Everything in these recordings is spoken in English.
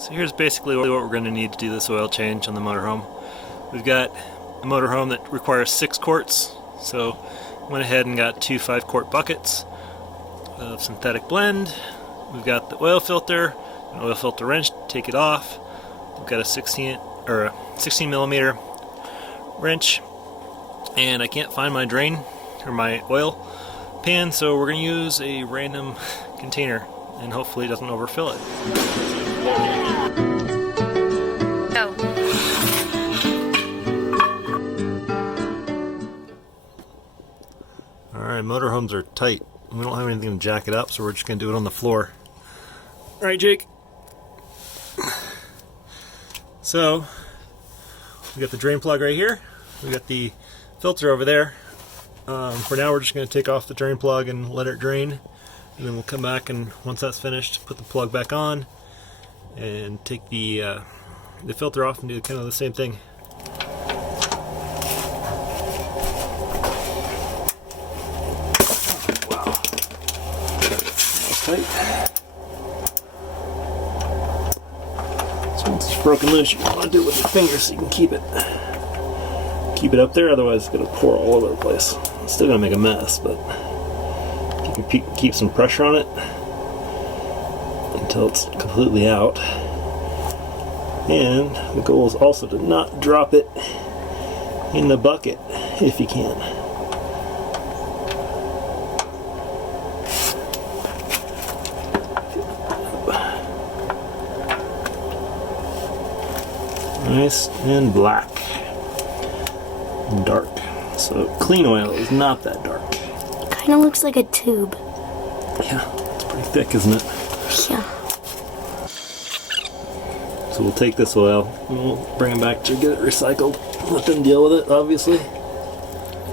So here's basically what we're going to need to do this oil change on the motorhome. We've got a motorhome that requires 6 quarts, so went ahead and got 2 5-quart buckets of synthetic blend. We've got the oil filter, an oil filter wrench to take it off. We've got a 16 millimeter wrench, and I can't find my drain or my oil pan, so we're going to use a random container and hopefully it doesn't overfill it. Go. Alright, motorhomes are tight. We don't have anything to jack it up, so we're just going to do it on the floor. Alright, Jake. So, we got the drain plug right here. We got the filter over there. For now, we're just going to take off the drain plug and let it drain. And then we'll come back, and once that's finished, put the plug back on and take the filter off and do kind of the same thing. Wow. That's tight. So once it's broken loose, you want to do it with your fingers so you can keep it up there, otherwise it's going to pour all over the place. It's still going to make a mess, but if you can keep some pressure on it until it's completely out. And the goal is also to not drop it in the bucket if you can. Nice and black. Dark. So clean oil is not that dark. Kind of looks like a tube. Yeah, it's pretty thick, isn't it? Yeah. So we'll take this oil and we'll bring it back to get it recycled. Let them deal with it, obviously.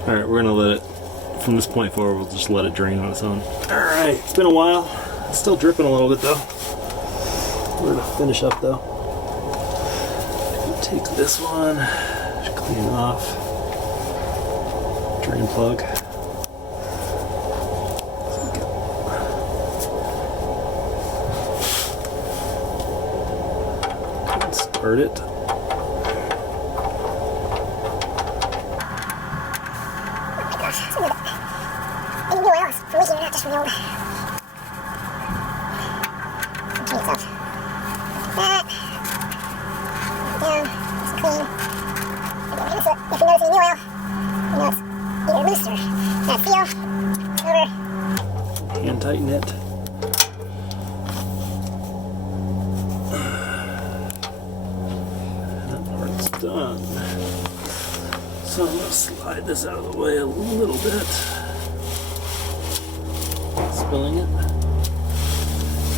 Alright, we're gonna let it, from this point forward, we'll just let it drain on its own. Alright, it's been a while. It's still dripping a little bit though. We're gonna finish up though. We'll take this one, just clean it off. Drain plug. Start it. Hand tighten it. That part's done. So I'm going to slide this out of the way a little bit. Spilling it.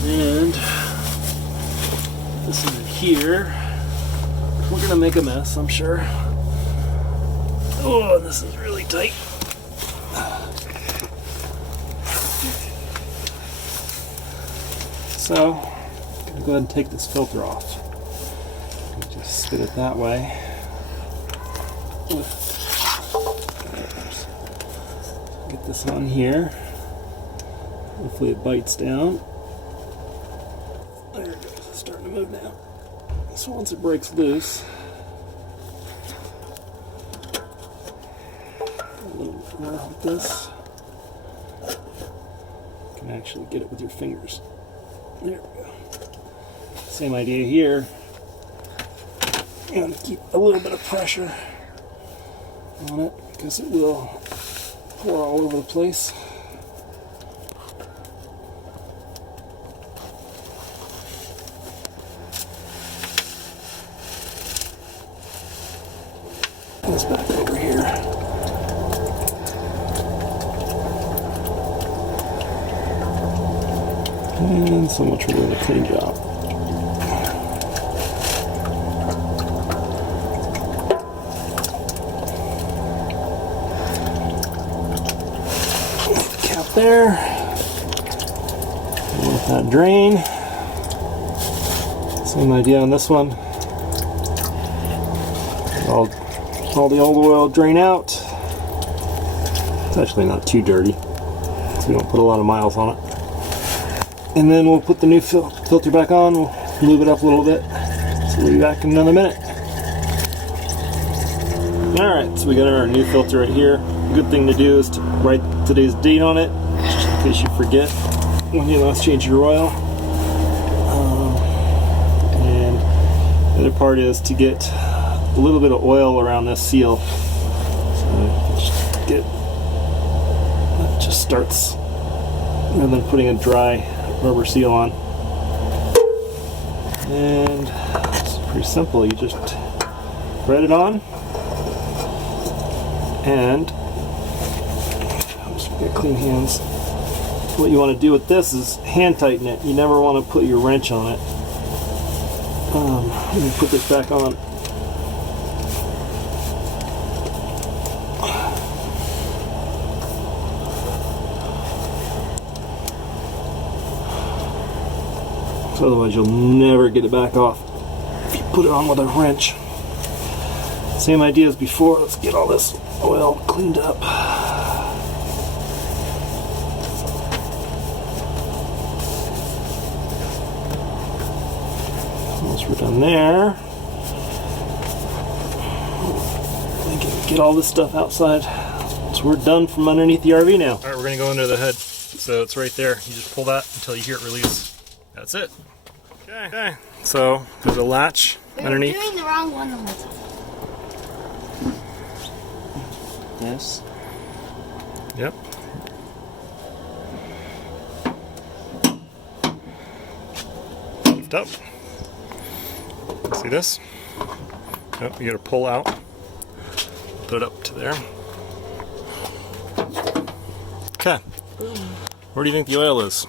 And this in here. We're going to make a mess, I'm sure. Oh, this is really tight. So, I'm going to go ahead and take this filter off. Just spin it that way. Get this on here. Hopefully it bites down. There it goes. It's starting to move now. So once it breaks loose, a little bit more like this. You can actually get it with your fingers. There we go. Same idea here. You want to keep a little bit of pressure on it because it will pour all over the place. This back over here. And so much for doing a clean job. Cap there. And with that drain. Same idea on this one. All the old oil drain out. It's actually not too dirty, so we don't put a lot of miles on it. And then we'll put the new filter back on. We'll lube it up a little bit. So we'll be back in another minute. Alright, so we got our new filter right here. Good thing to do is to write today's date on it, just in case you forget when you last change your oil. And the other part is to get a little bit of oil around this seal. So just get, that just starts, and then putting a dry rubber seal on. And it's pretty simple. You just thread it on, and I'm just gonna get clean hands. What you want to do with this is hand tighten it. You never want to put your wrench on it. Let me put this back on. So otherwise you'll never get it back off if you put it on with a wrench. Same idea as before. Let's get all this oil cleaned up. Once we're done there, get all this stuff outside. So we're done from underneath the RV now. All right, we're gonna go under the hood. So it's right there. You just pull that until you hear it release. That's it. Okay. So there's a latch underneath. We're doing the wrong one the whole time. Yes. Yep. Lift up. See this? Yep, you gotta pull out. Put it up to there. Okay. Where do you think the oil is?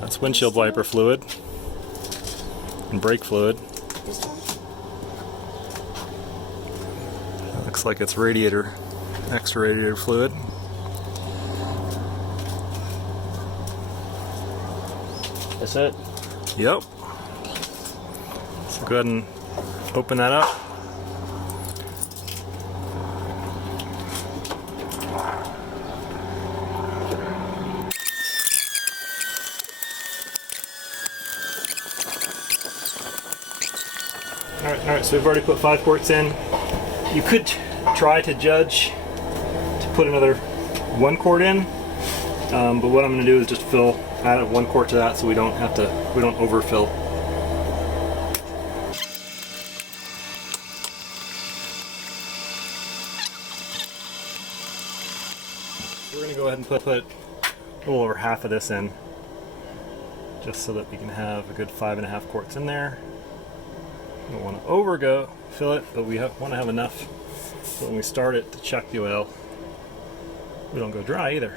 That's windshield wiper fluid and brake fluid. That looks like it's radiator, extra radiator fluid. That's it? Yep. So go ahead and open that up. Alright, so we've already put 5 quarts in. You could try to judge to put another 1 quart in, but what I'm going to do is just add 1 quart to that so we don't overfill. We're going to go ahead and put a little over half of this in, just so that we can have a good 5.5 quarts in there. We don't want to fill it, but we want to have enough so when we start it to check the oil, we don't go dry either.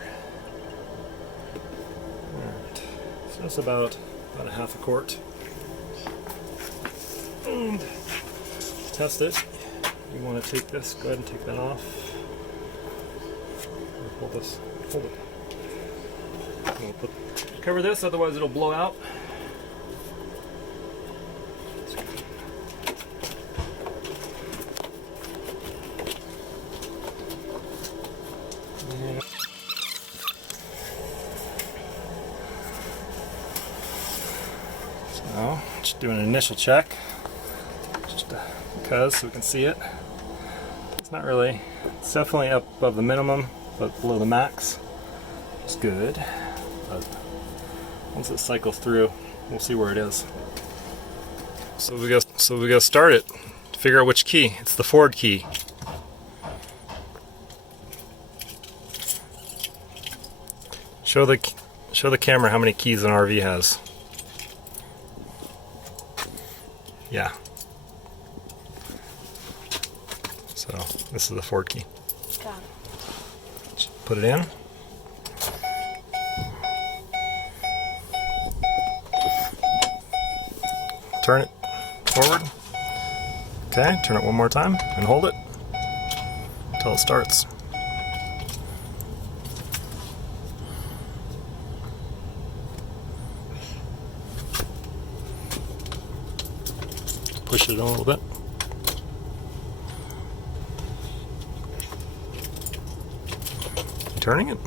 Alright, so that's about a half a quart. And to test it, you want to take this, go ahead and take that off. Hold it. We'll cover this, otherwise it'll blow out. So, just doing an initial check, just because so we can see it. It's not really, it's definitely up above the minimum, but below the max. It's good. But once it cycles through, we'll see where it is. So we go start it to figure out which key. It's the Ford key. Show the camera how many keys an RV has. Yeah. So this is the Ford key. Got it. Just put it in. Turn it forward. Okay, turn it one more time and hold it until it starts. Push it in a little bit. Turning it.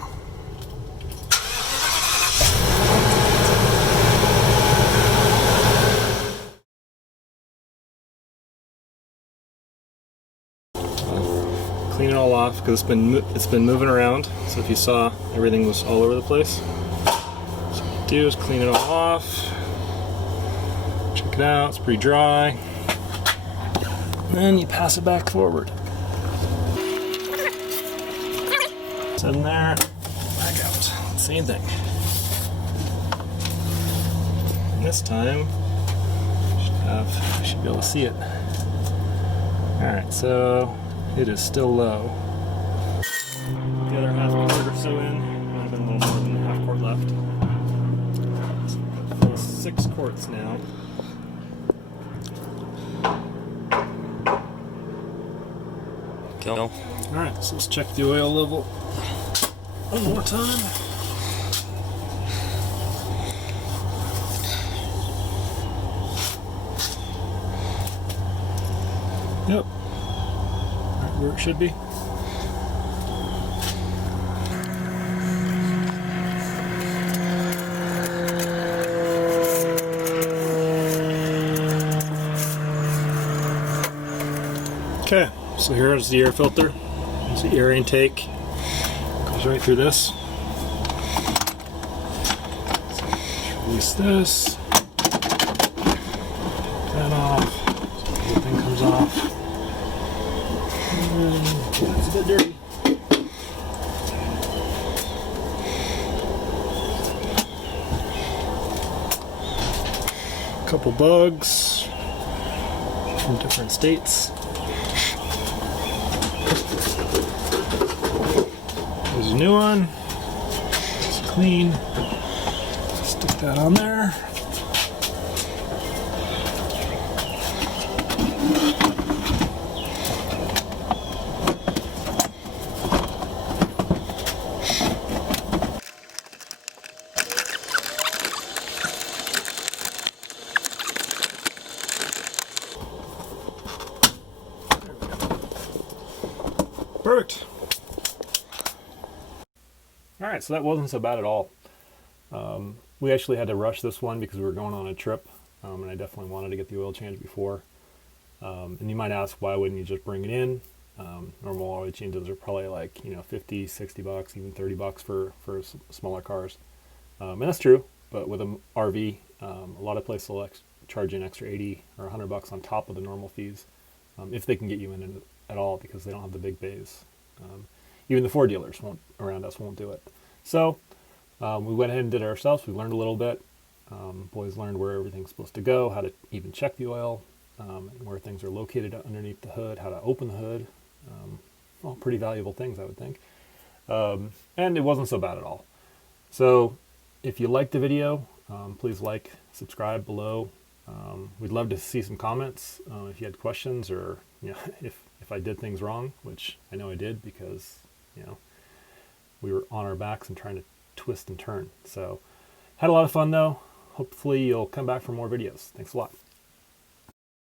all off because it's been moving around. So if you saw, everything was all over the place. So what you do is clean it all off. Check it out, it's pretty dry. And then you pass it back forward. Set in there, back out. Same thing. And this time, should be able to see it. Alright, so it is still low. The other half quart or so in. Might have been a little more than a half quart left. So we've got 6 quarts now. Go. Alright, so let's check the oil level one more time. Yep. Right where it should be. Okay, so here's the air filter. There's the air intake. Goes right through this. So release this. That off. So the whole thing comes off. And it's a bit dirty. A couple bugs from different states. There's a new one. It's clean. Stick that on there. Perfect. Alright, so that wasn't so bad at all. We actually had to rush this one because we were going on a trip, and I definitely wanted to get the oil change before. And you might ask, why wouldn't you just bring it in? Normal oil changes are probably like, 50, 60 bucks, even 30 bucks for smaller cars. And that's true, but with an RV, a lot of places will charge you an extra 80 or 100 bucks on top of the normal fees, if they can get you in at all, because they don't have the big bays. Even the Ford dealers around us won't do it. So we went ahead and did it ourselves. We learned a little bit. Boys learned where everything's supposed to go, how to even check the oil, and where things are located underneath the hood, how to open the hood. Well, pretty valuable things, I would think. And it wasn't so bad at all. So if you liked the video, please like, subscribe below. We'd love to see some comments if you had questions, or if I did things wrong, which I know I did, because we were on our backs and trying to twist and turn. So had a lot of fun though. Hopefully you'll come back for more videos. Thanks a lot.